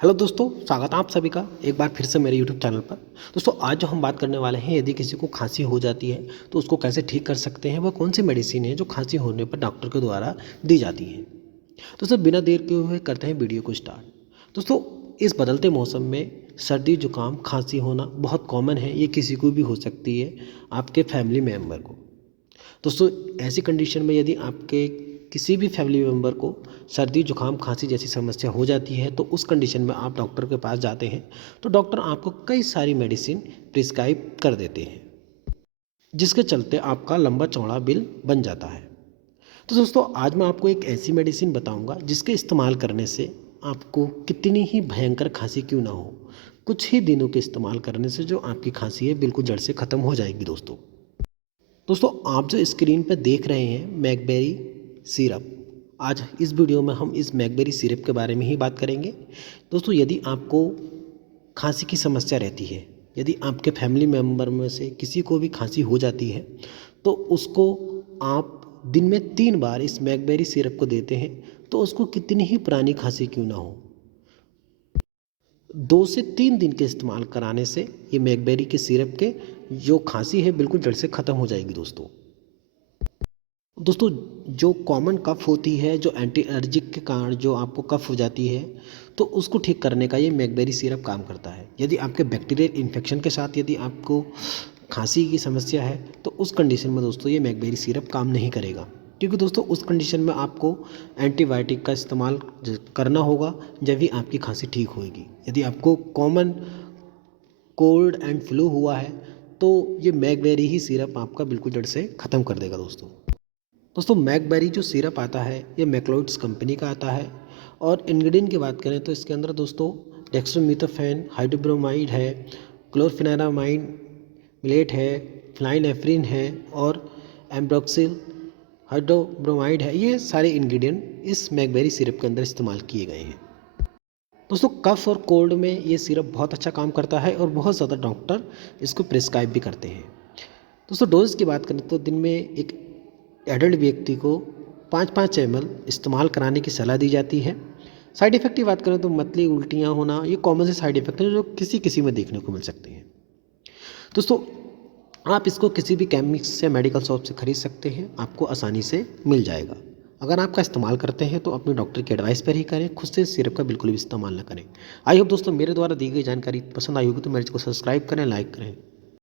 Hello दोस्तों, स्वागत है आप सभी का एक बार फिर से मेरे यूट्यूब चैनल पर। दोस्तों, आज जो हम बात करने वाले हैं, यदि किसी को खांसी हो जाती है तो उसको कैसे ठीक कर सकते हैं, वह कौन सी मेडिसिन है जो खांसी होने पर डॉक्टर के द्वारा दी जाती है। दोस्तों, बिना देर किए हुए करते हैं वीडियो को स्टार्ट। दोस्तों, इस बदलते मौसम में सर्दी जुकाम खांसी होना बहुत कॉमन है। ये किसी को भी हो सकती है, आपके फैमिली मेम्बर को। दोस्तों, ऐसी कंडीशन में यदि आपके किसी भी फैमिली मेम्बर को सर्दी जुकाम खांसी जैसी समस्या हो जाती है तो उस कंडीशन में आप डॉक्टर के पास जाते हैं तो डॉक्टर आपको कई सारी मेडिसिन प्रिस्क्राइब कर देते हैं, जिसके चलते आपका लंबा चौड़ा बिल बन जाता है। तो दोस्तों, आज मैं आपको एक ऐसी मेडिसिन बताऊंगा जिसके इस्तेमाल करने से आपको कितनी ही भयंकर खांसी क्यों ना हो, कुछ ही दिनों के इस्तेमाल करने से जो आपकी खांसी है बिल्कुल जड़ से ख़त्म हो जाएगी। दोस्तों, आप जो स्क्रीन पर देख रहे हैं मैकबेरी सिरप, आज इस वीडियो में हम इस मैकबेरी सिरप के बारे में ही बात करेंगे। दोस्तों, यदि आपको खांसी की समस्या रहती है, यदि आपके फैमिली मेम्बर में से किसी को भी खांसी हो जाती है तो उसको आप दिन में 3 बार इस मैकबेरी सिरप को देते हैं तो उसको कितनी ही पुरानी खांसी क्यों ना हो, 2 से 3 दिन के इस्तेमाल कराने से ये मैकबेरी के सिरप के जो खांसी है बिल्कुल जड़ से ख़त्म हो जाएगी। दोस्तों, जो कॉमन कफ़ होती है, जो एंटी एलर्जिक के कारण जो आपको कफ़ हो जाती है, तो उसको ठीक करने का ये मैकबेरी सिरप काम करता है। यदि आपके बैक्टीरियल इन्फेक्शन के साथ यदि आपको खांसी की समस्या है तो उस कंडीशन में दोस्तों ये मैकबेरी सिरप काम नहीं करेगा, क्योंकि दोस्तों उस कंडीशन में आपको एंटीबायोटिक का इस्तेमाल करना होगा जब भी आपकी खांसी ठीक होगी। यदि आपको कॉमन कोल्ड एंड फ्लू हुआ है तो ये मैकबेरी ही सिरप आपका बिल्कुल जड़ से ख़त्म कर देगा। दोस्तों, मैकबेरी जो सिरप आता है ये मैक्लोइड्स कंपनी का आता है। और इंग्रेडिएंट की बात करें तो इसके अंदर दोस्तों डेक्स्ट्रोमिथोफेन हाइड्रोब्रोमाइड है, क्लोरफेनारामाइड मिलेट है, फ्लाइनेफ्रिन है और एम्ब्रोक्सिल हाइड्रोब्रोमाइड है। ये सारे इंग्रेडिएंट इस मैकबेरी सिरप के अंदर इस्तेमाल किए गए हैं। दोस्तों, कफ़ और कोल्ड में ये सिरप बहुत अच्छा काम करता है और बहुत ज़्यादा डॉक्टर इसको प्रिस्क्राइब भी करते हैं। दोस्तों, डोज की बात करें तो दिन में एक एडल्ट व्यक्ति को 5-5 ml इस्तेमाल कराने की सलाह दी जाती है। साइड इफ़ेक्ट की बात करें तो मतली उल्टियाँ होना ये कॉमन से साइड इफ़ेक्ट हैं जो किसी किसी में देखने को मिल सकते हैं। दोस्तों, आप इसको किसी भी केमिस्ट या मेडिकल शॉप से खरीद सकते हैं, आपको आसानी से मिल जाएगा। अगर आपका इस्तेमाल करते हैं तो अपने डॉक्टर की एडवाइस पर ही करें, खुद से सिरप का बिल्कुल भी इस्तेमाल ना करें। आई होप दोस्तों मेरे द्वारा दी गई जानकारी पसंद आई होगी तो मेरे को सब्सक्राइब करें, लाइक करें।